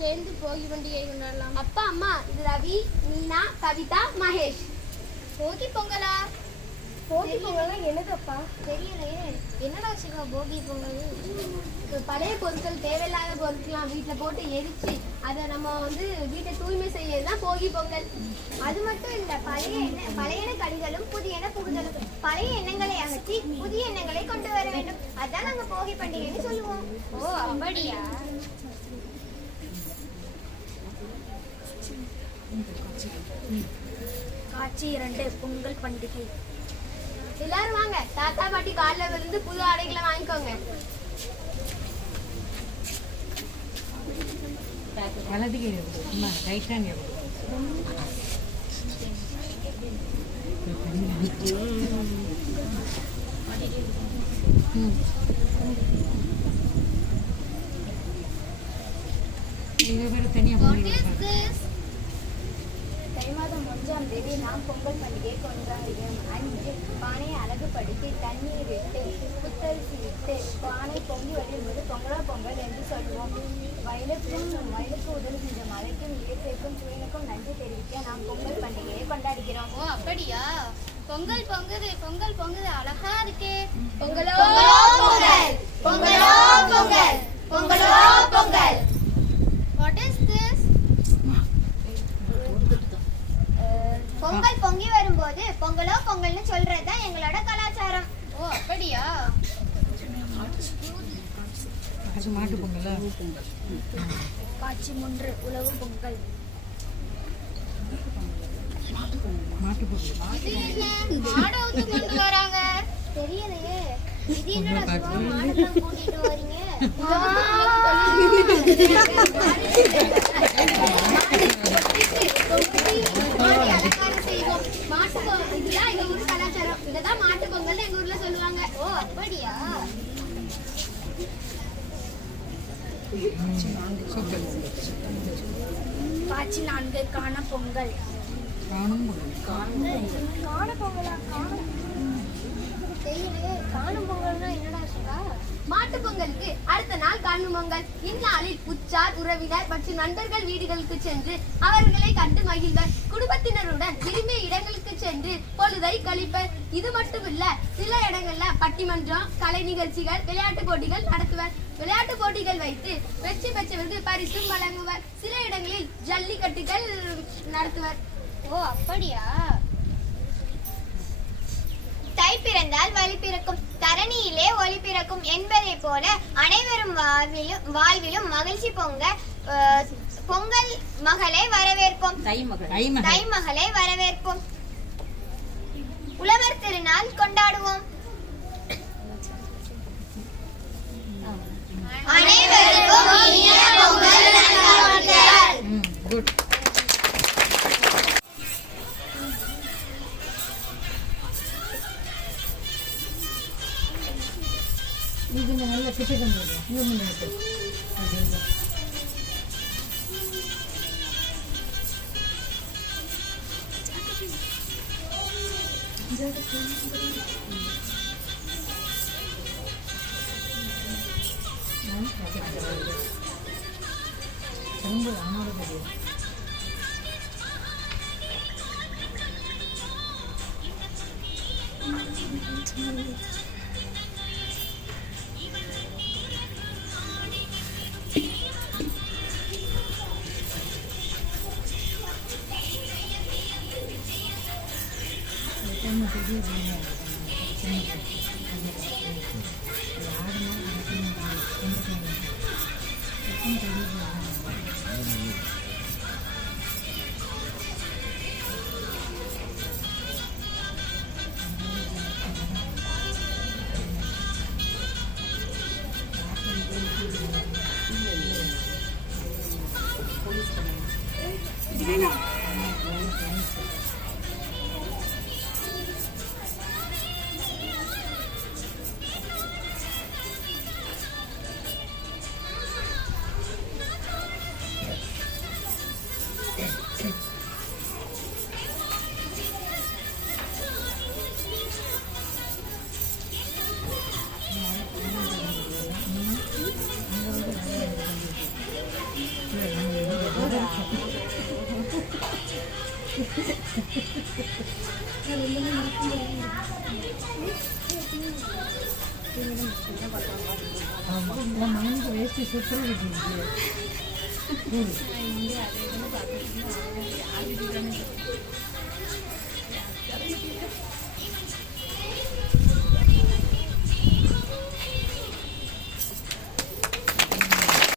சேர்ந்து போகி பண்டிகை கொண்டாடலாம். அப்பா அம்மா, இது ரவி, மீனா, கவிதா, மகேஷ். போகி பொங்கலா? போகி பொங்கல்னா என்னதுப்பா? தெரியலையே. என்னடா சிவா போகி பொங்கல்? பழைய பொருட்கள், தேவையில்லாத பொருட்கள்லாம் வீட்டில் போட்டு எரிச்சு அதை நம்ம வீட்டை தூய்மை செய்யறதுதான் போகி பொங்கல். அது மட்டும் இல்ல, பழையன கழிதலும் புதியன புகுதலும். பழைய எண்ணங்களை அகற்றி புதிய எண்ணங்களை கொண்டு வர வேண்டும். அதான் நாங்க போகி பண்டிகைன்னு சொல்லுவோம். ஓ அப்படியா? காட்சி 2, பொங்கல் பண்டிகை. எல்லாரும் வாங்க, தாத்தா பாட்டி காலில் விழுந்து புது ஆடைகளை வாங்கிக்கோங்க. தை மாதம் 1ஆம் தேதி நாம் பொங்கல் பண்டிகை கொண்டாடுகிறோம். அன்று பானையை அழகுபடுத்தி தண்ணீர் விட்டு புத்தரிசி விட்டு பானை பொங்கி வரும்போது பொங்கலா பொங்கல் என்று சொல்வோம். வயலுக்கு உதவுகின்ற மழைக்கும் இயற்கைக்கும் சூரியனுக்கும் நன்றி தெரிவிக்க நாம் பொங்கல் பண்டிகையை கொண்டாடுகிறோம். ஓ அப்படியா? பொங்கல் பொங்குது, பொங்கல் பொங்குது, அழகா இருக்கே. பொங்கலோ பொங்கல், பொங்கலோ பொங்கல், பொங்கலோ Pongal. What is this? Pongal பொங்கி வரும்போது பொங்கலோ பொங்கல்னு சொல்றதுதான் எங்களோட கலாச்சாரம். ஓ அப்படியா? மாட்டு பொங்கலா? காட்சி 3, உழவு பொங்கல். மாட்டு பொங்கல். மாடை கொண்டு வராங்க. தெரியலையே. இது என்னடா மாடை கூட்டிட்டு வரீங்க? இதெல்லாம் எங்க ஊர் கலாச்சாரம். இததான் மாட்டு பொங்கல் எங்க ஊர்ல சொல்லுவாங்க. ஓ அப்படியா? காட்சி 4, காண பொங்கல். காண பொங்கலா? தெரியலையே. காணும் பொங்கல்னா என்னடா சொல்றா? மாட்டு பொங்கலுக்கு அடுத்த நாள் காணும் பொங்கல். இந்நாளில் உற்றார் உறவினர் மற்றும் நண்பர்கள் வீடுகளுக்கு சென்று அவர்களை கண்டு மகிழ்வர். குடும்பத்தினருடன் விரும்பிய இடங்களுக்கு சென்று பொழுதை கழிப்பர். இது மட்டும் இல்ல, சில இடங்கள்ல பட்டிமன்றம், கலை நிகழ்ச்சிகள், விளையாட்டு போட்டிகள் நடத்துவர். விளையாட்டு போட்டிகள் வைத்து வெற்றி பெற்றவருக்கு பரிசும் வழங்குவர். சில இடங்களில் ஜல்லிக்கட்டுகள் நடத்துவர். ஓ அப்படியா? தை பிறந்தால் வழி பிறக்கும், தரணியிலே ஒளி பிறக்கும் என்பதை போல அனைவரும் வாழ்விலும் மகிழ்ச்சி பொங்க பொங்கல் மகளை வரவேற்போம். தை மகளை வரவேற்போம். உழவர் திருநாள் கொண்டாடுவோம். அனைவருக்கும் இனிய பொங்கல் நல்வாழ்த்துக்கள். இது நல்ல கிட்டக்கம் போடுவோம். ரொம்ப ஆனோட தெரியும். பெரிய பிள்ளைங்க சின்ன ஆடுனா சின்ன பெரிய ஆமாம் உன் மகனுக்கு வேஸ்ட்டு சூப்பராக கட்டிருக்கு